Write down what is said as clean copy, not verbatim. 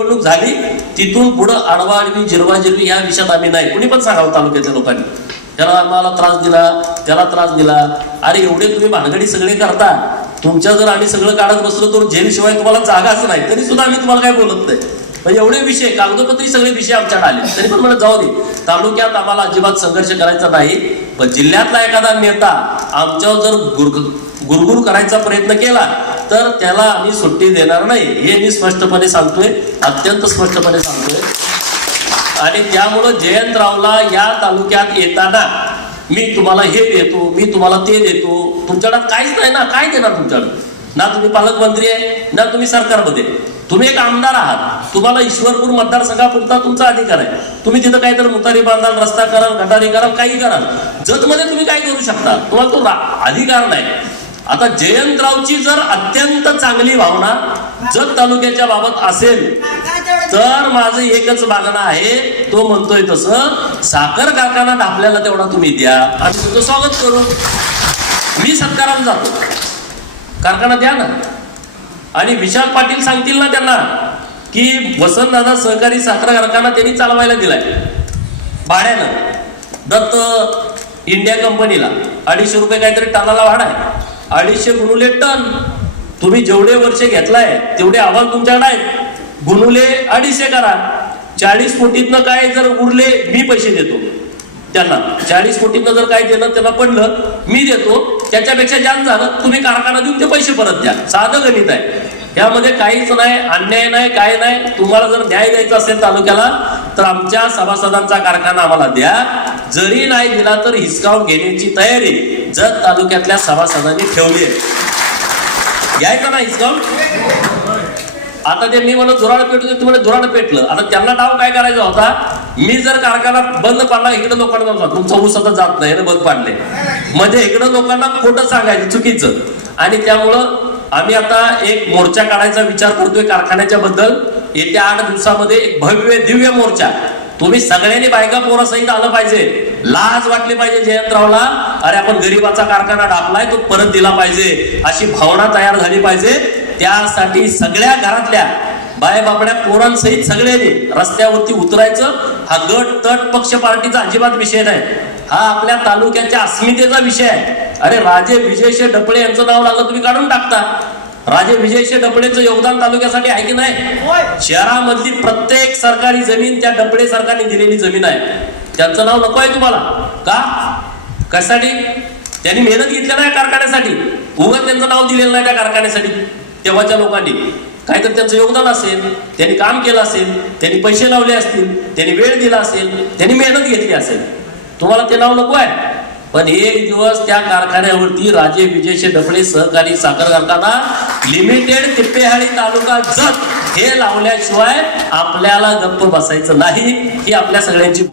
निवडणूक झाली तिथून पुढे आडवाआडवी जिरवाजिरवी ह्या विषयात आम्ही नाही. कुणी पण सांगावं तालुक्यातल्या लोकांनी, त्याला आम्हाला त्रास दिला, त्याला त्रास दिला. अरे एवढे तुम्ही भानगडी सगळे करता, तुमच्या जर आम्ही सगळं काढत बसलो तर जेलशिवाय तुम्हाला जागाच नाही, तरी सुद्धा आम्ही तुम्हाला काय बोलत नाही. म्हणजे एवढे विषय कागदोपत्री सगळे विषय आमच्याकडे आले, तरी पण मला जाऊ दे, तालुक्यात आम्हाला अजिबात संघर्ष करायचा नाही. पण जिल्ह्यातला एखादा नेता आमच्यावर जर गुरगुर करायचा प्रयत्न केला तर त्याला आम्ही सुट्टी देणार नाही, हे मी स्पष्टपणे सांगतोय, अत्यंत स्पष्टपणे सांगतोय. आणि त्यामुळं जयंतरावला या तालुक्यात येताना मी तुम्हाला हे देतो, मी तुम्हाला ते देतो, तुमच्याकडे काहीच नाही ना, काय देणार तुमच्याकडे? ना तुम्ही पालकमंत्री आहे, ना तुम्ही सरकारमध्ये, तुम्ही एक आमदार आहात. तुम्हाला ईश्वरपूर मतदारसंघापुरता तुमचा अधिकार आहे. तुम्ही तिथं काहीतरी मुतारी बांधाल, रस्ता कराल, गटारी कराल, काही कराल. जतमध्ये तुम्ही काय करू शकता, तुम्हाला तो अधिकार नाही. आता जयंतरावची जर अत्यंत चांगली भावना जत तालुक्याच्या बाबत असेल तर माझं एकच मागणं आहे, तो म्हणतोय तसं साखर कारखाना आपल्याला तेवढा तुम्ही द्या, आम्ही तुमचं स्वागत करू. मी सत्काराला जातो, कारखाना द्या ना. आणि विशाल पाटील सांगतील ना त्यांना की वसंतदादा सहकारी साखर कारखाना त्यांनी चालवायला दिलाय भाड्यानं, दत्त इंडिया कंपनीला. 250 रुपये काहीतरी टनाला भाडा आहे, 250 गुणुले टन. तुम्ही जेवढे वर्ष घेतलाय तेवढे अहवाल तुमच्याकडे आहेत, गुणुले 250 करा. 40 कोटीतनं काय जर उरले मी पैसे देतो त्यांना, 40 कोटीतनं जर काय देणं त्यांना पडलं मी देतो, त्याच्यापेक्षा जास्त झालं तुम्ही कारखाना देऊन ते पैसे परत द्या. साधं गणित आहे, यामध्ये काहीच नाही, अन्याय नाही, काय नाही. तुम्हाला जर न्याय द्यायचा असेल तालुक्याला तर आमच्या सभासदांचा कारखाना आम्हाला द्या, जरी नाही दिला तर हिसकावून घेण्याची तयारी जत तालुक्यातल्या सभासदांनी ठेवली आहे. घ्यायचं नाही हिसकावून. आता ते मी म्हणलं धुराड पेटलं, तुम्हाला धुराड पेटलं. आता त्यांना डाव काय करायचा होता, मी जर कारखाना बंद पाडला इकडे लोकांना जाऊ, तुमचा ऊस आता जात नाही, बंद पाडले म्हणजे इकडे लोकांना खोटं सांगायचं, चुकीचं. आणि त्यामुळं आम्ही आता एक मोर्चा काढायचा विचार करतोय कारखान्याच्या बद्दल. येत्या 8 दिवसामध्ये एक भव्य दिव्य मोर्चा, तुम्ही सगळ्यांनी बायका पोरासहित आलं पाहिजे. लाज वाटली पाहिजे जयंतरावला, अरे आपण गरीबाचा कारखाना डाकलाय तो परत दिला पाहिजे, अशी भावना तयार झाली पाहिजे. त्यासाठी सगळ्या घरातल्या बाय बापड्या पोरांसहित सगळ्यांनी रस्त्यावरती उतरायचं. हा गट तट पक्ष पार्टीचा अजिबात विषय नाही, हा आपल्या तालुक्याच्या अस्मितेचा विषय आहे. अरे राजे विजयशे डपळे यांचं नाव लागलं तुम्ही काढून टाकता. राजे विजयशे डपळेचं योगदान तालुक्यासाठी आहे की नाही? शहरामधली प्रत्येक सरकारी जमीन त्या डपळे सरकारने दिलेली जमीन आहे, त्यांचं नाव नको आहे तुम्हाला का? कशासाठी? त्यांनी मेहनत घेतली नाही कारखान्यासाठी, उगाच त्यांचं नाव दिलेलं नाही त्या कारखान्यासाठी. तेव्हाच्या लोकांनी काहीतरी त्यांचं योगदान असेल, त्यांनी काम केलं असेल, त्यांनी पैसे लावले असतील, त्यांनी वेळ दिला असेल, त्यांनी मेहनत घेतली असेल. तुम्हाला ते नाव नको आहे. पण एक दिवस त्या कारखान्यावरती राजे विजयशे डपळे सहकारी साखर कारखाना लिमिटेड तिप्पेहाळी तालुका जत हे लावल्याशिवाय आपल्याला गप्प बसायचं नाही, ही आपल्या सगळ्यांची